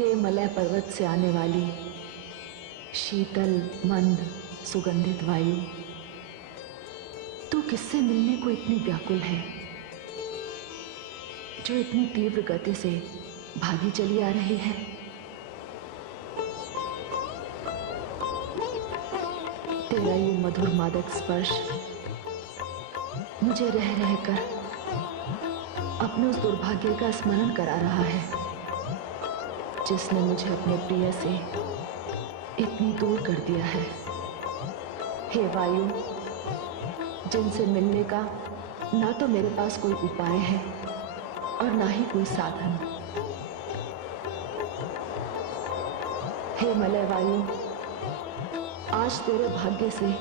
हे Malay पर्वत से आने वाली शीतल मंद सुगंधित वायु, तू किससे मिलने को इतनी व्याकुल है, जो इतनी तीव्र गति से भागी चली आ रही है। तेरा ये मधुर मादक स्पर्श मुझे रह रहकर अपने उस दुर्भाग्य का स्मरण करा रहा है, जिसने मुझे अपने प्रिय से इतनी दूर कर दिया है। हे वायु, जिनसे मिलने का ना तो मेरे पास कोई उपाय है और ना ही कोई साधन। हे मलय वायु, आज तेरे भाग्य से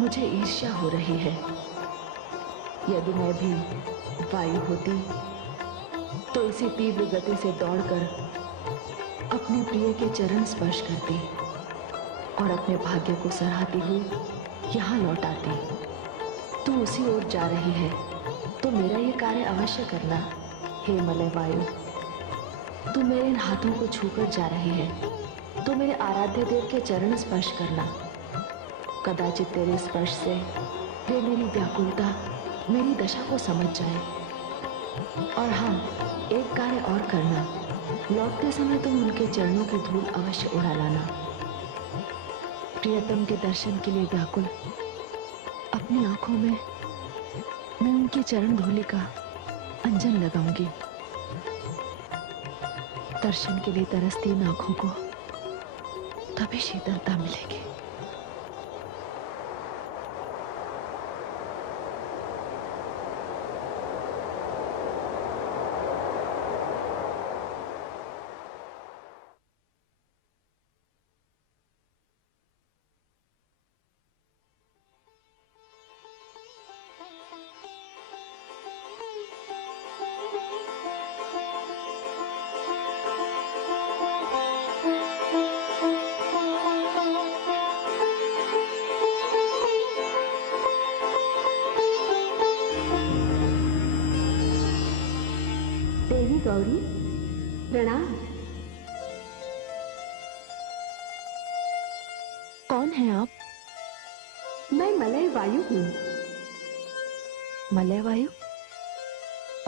मुझे ईर्ष्या हो रही है। यदि मैं भी वायु होती तो इसी तीव्र गति से दौड़कर अपने प्रिय के चरण स्पर्श करती और अपने भाग्य को सराहती हुई यहाँ लौट आती। तू उसी ओर जा रही है तो मेरा ये कार्य अवश्य करना। हे मलय वायु, तू मेरे इन हाथों को छूकर जा रही है तो मेरे आराध्य देव के चरण स्पर्श करना। कदाचित तेरे स्पर्श से वे मेरी व्याकुलता, मेरी दशा को समझ जाए। और हाँ, एक कार्य और करना, लौटते समय तुम उनके चरणों की धूल अवश्य उड़ा लाना। प्रियतम के दर्शन के लिए व्याकुल अपनी आंखों में मैं उनके चरण धूलि का अंजन लगाऊंगी। दर्शन के लिए तरसती इन आंखों को तभी शीतलता मिलेगी। गौरी, प्रणाम। कौन है आप? मैं मलय वायु हूँ। मलय वायु?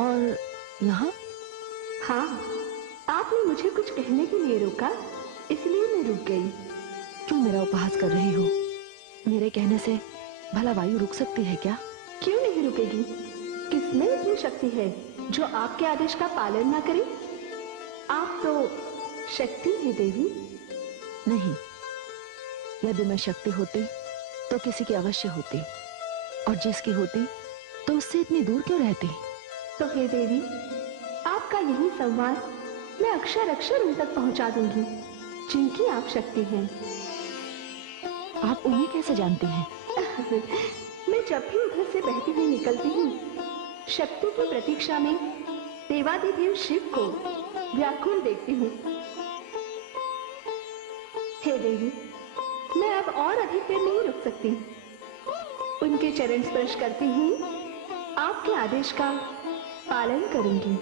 और यहाँ? हाँ, आपने मुझे कुछ कहने के लिए रोका, इसलिए मैं रुक गई। क्यों मेरा उपहास कर रही हो? मेरे कहने से भला वायु रुक सकती है क्या? क्यों नहीं रुकेगी? किसमें इतनी शक्ति है जो आपके आदेश का पालन ना करे? आप तो शक्ति है देवी। नहीं, यदि मैं शक्ति होती तो किसी की अवश्य होती, और जिसकी होती तो उससे इतनी दूर क्यों रहती? तो हे देवी, आपका यही संवाद मैं अक्षर अक्षर उन तक पहुंचा दूंगी जिनकी आप शक्ति हैं। आप उन्हें कैसे जानती हैं? मैं जब भी उधर से बहती हुई निकलती हूँ, शक्ति की प्रतीक्षा में देवादिदेव शिव को व्याकुल देखती हूँ। हे देवी, मैं अब और अधिक देर नहीं रुक सकती। उनके चरण स्पर्श करती हुई आपके आदेश का पालन करूंगी।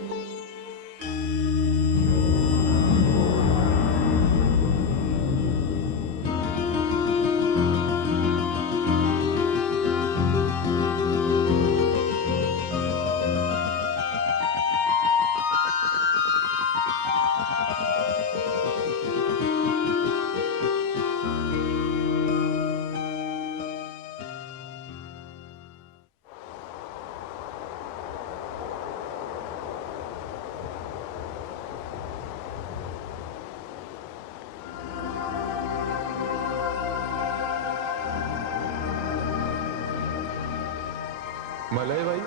मलय भाई,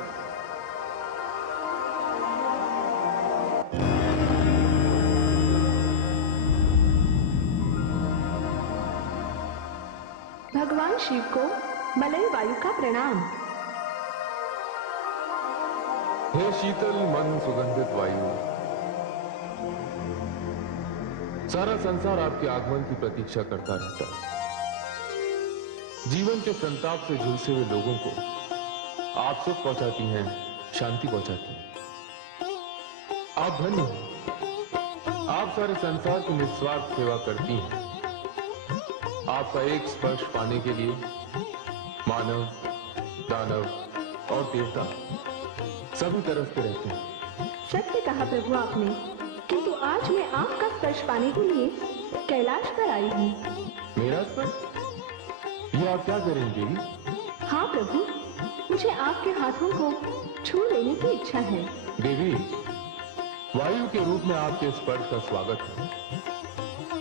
भगवान शिव को मलय वायु का प्रणाम। हे शीतल मन सुगंधित वायु, सारा संसार आपके आगमन की प्रतीक्षा करता रहता है। जीवन के संताप से झुलसे हुए लोगों को आप सुख पहुंचाती हैं, शांति पहुंचाती हैं। आप धन्य हैं, आप सारे संसार की निस्वार्थ सेवा करती हैं। आपका एक स्पर्श पाने के लिए मानव, दानव और देवता सभी तरफते रहते हैं। सत्य कहा प्रभु आपने, किंतु आज मैं आपका स्पर्श पाने के लिए कैलाश पर आई हूँ। मेरा स्पर्श? ये आप क्या करेंगे देवी? हाँ प्रभु, मुझे आपके हाथों को छू लेने की इच्छा है। देवी, वायु के रूप में आपके स्पर्श का स्वागत है,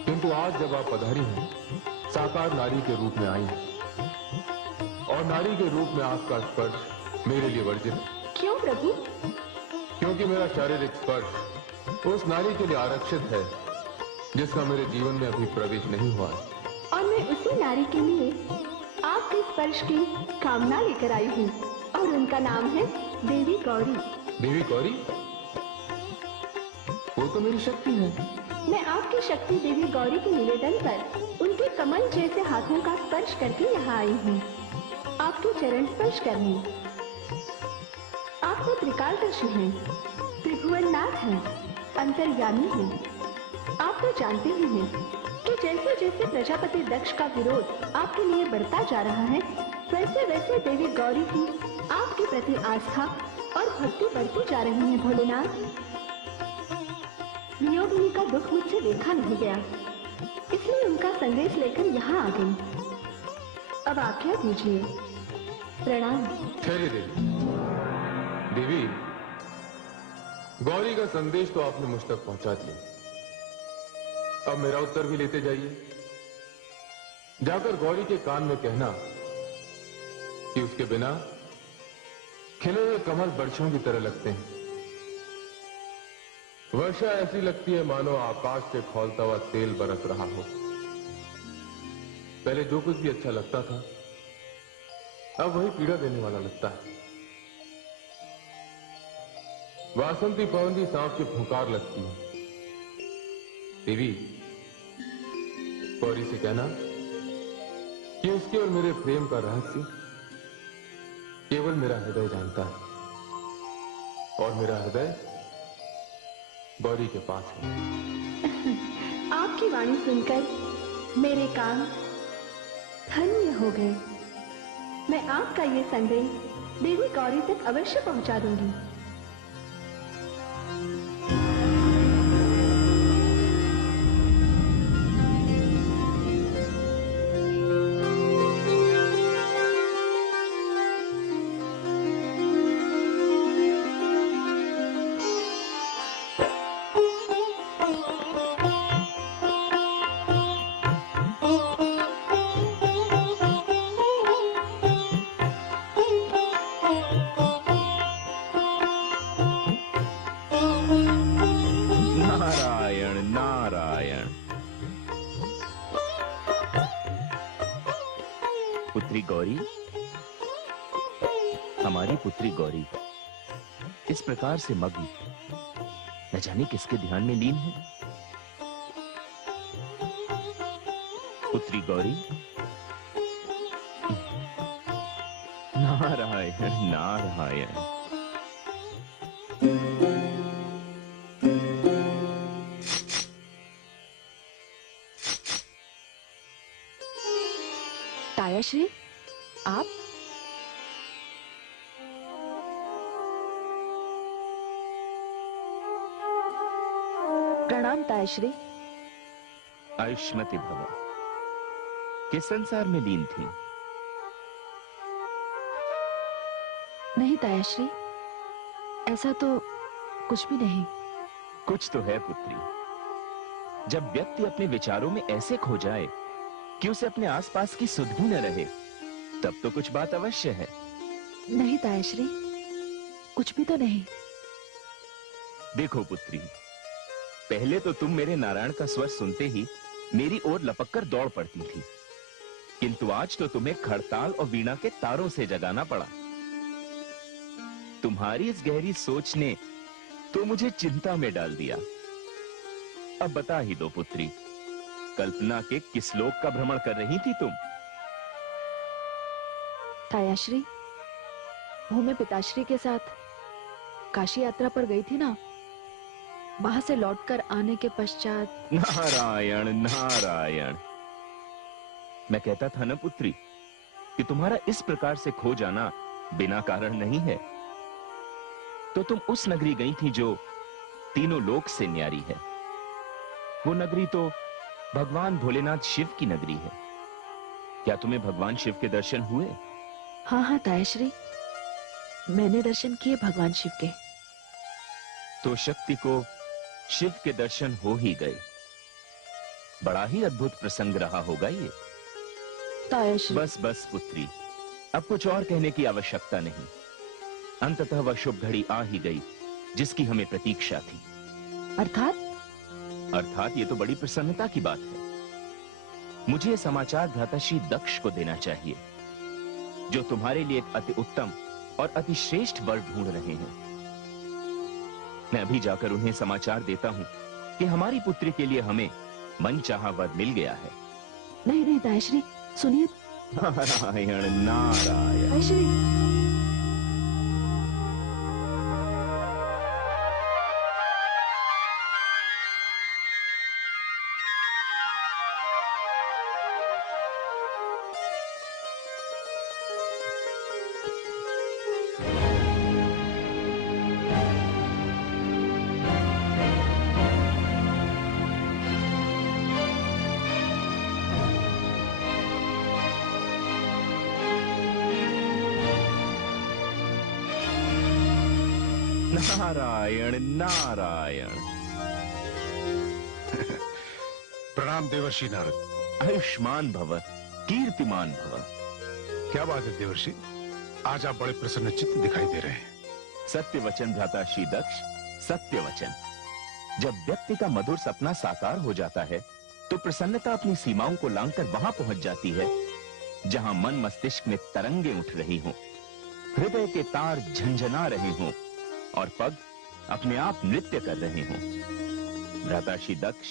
किंतु आज जब आप पधारी हैं, साकार नारी के रूप में आई हैं, और नारी के रूप में आपका स्पर्श मेरे लिए वर्जित है। क्यों प्रभु? क्योंकि मेरा शारीरिक स्पर्श उस नारी के लिए आरक्षित है जिसका मेरे जीवन में अभी प्रवेश नहीं हुआ है। और मैं उसी नारी के लिए आपके स्पर्श की कामना लेकर आई हूँ, और उनका नाम है देवी गौरी। देवी गौरी? वो तो मेरी शक्ति है। मैं आपकी शक्ति देवी गौरी के निवेदन पर उनके कमल जैसे हाथों का स्पर्श करके यहाँ आई हूँ, आपके चरण स्पर्श करने। आप तो त्रिकालदर्शी हैं, त्रिभुवननाथ हैं, अंतर्यामी हैं। आप तो जानते ही हैं कि जैसे जैसे प्रजापति दक्ष का विरोध आपके लिए बढ़ता जा रहा है, वैसे वैसे देवी गौरी की आपके प्रति आस्था और भक्ति बढ़ती जा रही है। भोलेनाथ, वियोगिनी का दुख मुझसे देखा नहीं गया, इसलिए उनका संदेश लेकर यहाँ आ गई। अब आज्ञा दीजिए। प्रणाम। ठहरे देवी। देवी, गौरी का संदेश तो आपने मुझ तक पहुंचा दिया, अब मेरा उत्तर भी लेते जाइए। जाकर गौरी के कान में कहना कि उसके बिना खिले हुए कमल वर्षों की तरह लगते हैं। वर्षा ऐसी लगती है मानो आकाश से खौलता हुआ तेल बरस रहा हो। पहले जो कुछ भी अच्छा लगता था, अब वही पीड़ा देने वाला लगता है। वासंती पवन की सांप की फुंकार लगती है। देवी, गौरी से कहना कि उसके और मेरे प्रेम का रहस्य केवल मेरा हृदय जानता है, और मेरा हृदय गौरी के पास है। आपकी वाणी सुनकर मेरे कान धन्य हो गए। मैं आपका ये संदेश देवी गौरी तक अवश्य पहुंचा दूंगी। नारायण नारायण। पुत्री गौरी, हमारी पुत्री गौरी इस प्रकार से मग्न न जाने किसके ध्यान में लीन है। पुत्री गौरी, नारायण नारायण। तायाश्री, आप? प्रणाम तायाश्री। आयुष्मती भव। किस संसार में लीन थी? नहीं तायाश्री, ऐसा तो कुछ भी नहीं। कुछ तो है पुत्री। जब व्यक्ति अपने विचारों में ऐसे खो जाए कि उसे अपने आसपास की सुध भी न रहे, तब तो कुछ बात अवश्य है। नहीं तायाश्री, कुछ भी तो नहीं। देखो पुत्री, पहले तो तुम मेरे नारायण का स्वर सुनते ही मेरी ओर लपक कर दौड़ पड़ती थी, किंतु आज तो तुम्हें खड़ताल और वीणा के तारों से जगाना पड़ा। तुम्हारी इस गहरी सोच ने तो मुझे चिंता में डाल दिया। अब बता ही दो पुत्री, कल्पना के किस लोक का भ्रमण कर रही थी तुम? तायाश्री, वो मैं पिताश्री के साथ काशी यात्रा पर गई थी ना, वहां से लौटकर आने के पश्चात। नारायण नारायण, मैं कहता था ना पुत्री कि तुम्हारा इस प्रकार से खो जाना बिना कारण नहीं है। तो तुम उस नगरी गई थी जो तीनों लोक से न्यारी है। वो नगरी तो भगवान भोलेनाथ शिव की नगरी है। क्या तुम्हें भगवान शिव के दर्शन हुए? हाँ हाँ तायाश्री, मैंने दर्शन किए भगवान शिव के। तो शक्ति को शिव के दर्शन हो ही गए। बड़ा ही अद्भुत प्रसंग रहा होगा ये। तायाश्री, बस बस पुत्री, अब कुछ और कहने की आवश्यकता नहीं। अंततः वह शुभ घड़ी आ ही गई जिसकी हमें प्रतीक्षा थी। अर्थात ये तो बड़ी प्रसन्नता की बात है। मुझे यह समाचार भ्राताश्री दक्ष को देना चाहिए, जो तुम्हारे लिए एक अति उत्तम और अति श्रेष्ठ वर ढूंढ रहे हैं। मैं अभी जाकर उन्हें समाचार देता हूं कि हमारी पुत्री के लिए हमें मनचाहा वर मिल गया है। नहीं नहीं तायाश्री, सुनिए। नारायण नारायण। तायाश्री, नारायण नारायण। प्रणाम देवर्षि नारद। आयुष्मान भव, कीर्तिमान भव। क्या बात है देवर्षि, आज आप बड़े प्रसन्नचित्त दिखाई दे रहे हैं। सत्य वचन भ्राता श्री दक्ष, सत्य वचन। जब व्यक्ति का मधुर सपना साकार हो जाता है तो प्रसन्नता अपनी सीमाओं को लांघकर वहां पहुंच जाती है जहां मन मस्तिष्क में तरंगे उठ रही हों, हृदय के तार झंझना रहे हों और पग अपने आप नृत्य कर रहे हों। भ्राता श्री दक्ष,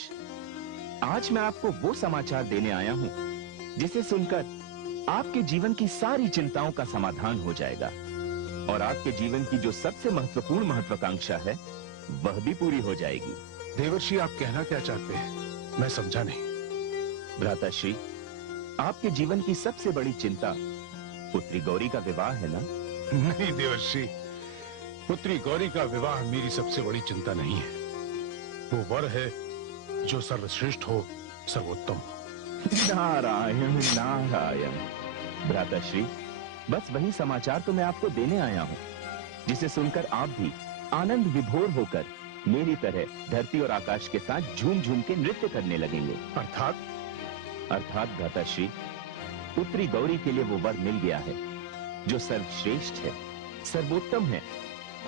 आज मैं आपको वो समाचार देने आया हूं जिसे सुनकर आपके जीवन की सारी चिंताओं का समाधान हो जाएगा और आपके जीवन की जो सबसे महत्वपूर्ण महत्वाकांक्षा है वह भी पूरी हो जाएगी। देवर्षि, आप कहना क्या चाहते हैं? मैं समझा नहीं। भ्राता श्री, आपके जीवन की सबसे बड़ी चिंता पुत्री गौरी का विवाह है ना? नहीं देवर्षि, पुत्री गौरी का विवाह मेरी सबसे बड़ी चिंता नहीं है। वो वर है जो सर्वश्रेष्ठ हो, सर्वोत्तम हो। नारायण नारायण। भ्राता श्री, बस वही समाचार तो मैं आपको देने आया हूं जिसे सुनकर आप भी आनंद विभोर होकर मेरी तरह धरती और आकाश के साथ झूम झूम के नृत्य करने लगेंगे। अर्थात भ्राता श्री, पुत्री गौरी के लिए वो वर मिल गया है जो सर्वश्रेष्ठ है, सर्वोत्तम है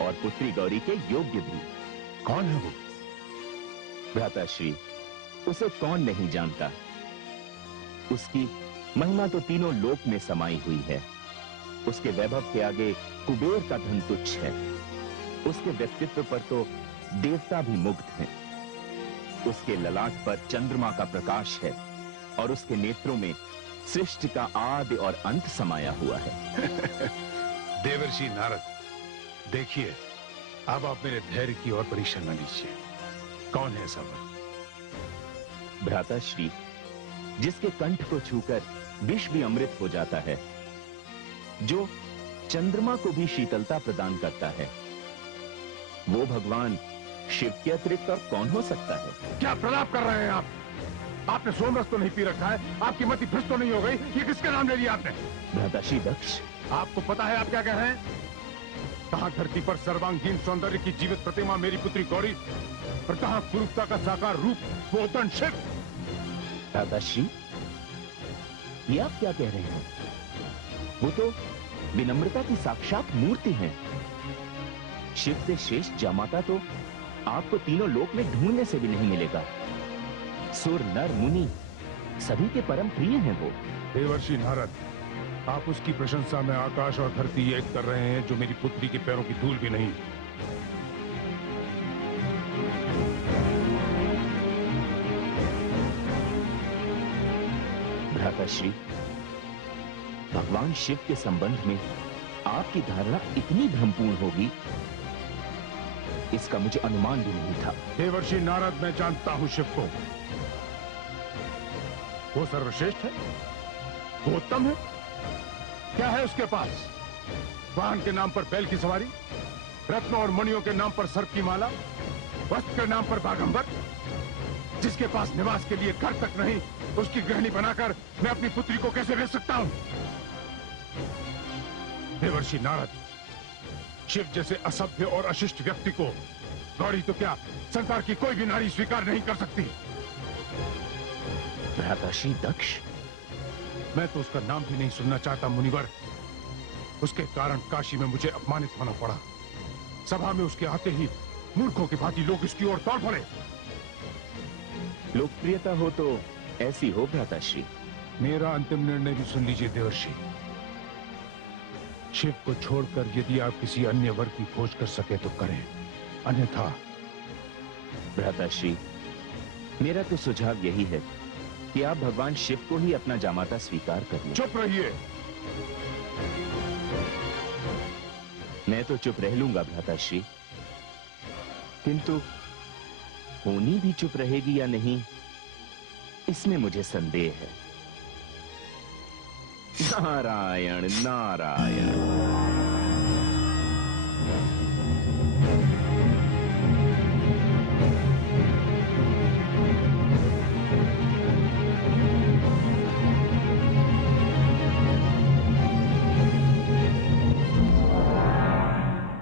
और पुत्री गौरी के योग्य भी। कौन है वो? भ्राता श्री, उसे कौन नहीं जानता। उसकी महिमा तो तीनों लोक में समाई हुई है। उसके वैभव के आगे कुबेर का धन तुच्छ है। उसके व्यक्तित्व पर तो देवता भी मुग्ध हैं। उसके ललाट पर चंद्रमा का प्रकाश है और उसके नेत्रों में सृष्टि का आदि और अंत समाया हुआ है। देवर्षि नारद, देखिए, अब आप मेरे धैर्य की और परीक्षा न लीजिए। कौन है ऐसा वर? भ्राता श्री, जिसके कंठ को छूकर विष भी अमृत हो जाता है, जो चंद्रमा को भी शीतलता प्रदान करता है, वो भगवान शिव के अतिरिक्त और कौन हो सकता है? क्या प्रलाप कर रहे हैं आप? आपने सोमरस तो नहीं पी रखा है? आपकी मति भ्रष्ट तो नहीं हो गई? ये किसका नाम ले लिया आपने? भ्राता श्री दक्ष, आपको पता है आप क्या कह रहे हैं? कहां धरती पर सर्वांगीण सौंदर्य की जीवित प्रतिमा मेरी पुत्री गौरी और कहां कुरूपता का साकार रूप वो दंड शिव? भ्राता श्री, ये आप क्या कह रहे हैं? वो तो विनम्रता की साक्षात मूर्ति हैं। शिव से श्रेष्ठ जामाता तो आपको तीनों लोक में ढूंढने से भी नहीं मिलेगा। सुर नर मुनि सभी के परम प्रिय हैं वो। देवर्षि नारद, आप उसकी प्रशंसा में आकाश और धरती एक कर रहे हैं जो मेरी पुत्री के पैरों की धूल भी नहीं। भ्राताश्री, भगवान शिव के संबंध में आपकी धारणा इतनी भ्रमपूर्ण होगी इसका मुझे अनुमान भी नहीं था। देवर्षि नारद, मैं जानता हूं शिव को। वो सर्वश्रेष्ठ है, वो उत्तम है। क्या है उसके पास? वाहन के नाम पर बैल की सवारी, रत्नों और मणियों के नाम पर सर्प की माला, वस्त्र के नाम पर बागंबर। जिसके पास निवास के लिए घर तक नहीं, उसकी गृहिणी बनाकर मैं अपनी पुत्री को कैसे भेज सकता हूं? देवर्षि नारद, शिव जैसे असभ्य और अशिष्ट व्यक्ति को गौरी तो क्या, संसार की कोई भी नारी स्वीकार नहीं कर सकती। भ्राताश्री दक्ष? मैं तो उसका नाम भी नहीं सुनना चाहता मुनिवर। उसके कारण काशी में मुझे अपमानित होना पड़ा। सभा में उसके आते ही मूर्खों की भांति लोग इसकी ओर दौड़ पड़े। लोकप्रियता हो तो ऐसी हो भ्राताश्री। मेरा अंतिम निर्णय भी सुन लीजिए देवर्षि। शिव को छोड़कर यदि आप किसी अन्य वर की खोज कर सके तो करें, अन्यथा। भ्राताश्री, मेरा तो सुझाव यही है कि आप भगवान शिव को ही अपना जामाता स्वीकार कर लें। चुप रहिए। मैं तो चुप रह लूंगा भ्राताश्री, किंतु होनी भी चुप रहेगी या नहीं, इसमें मुझे संदेह है। नारायण नारायण।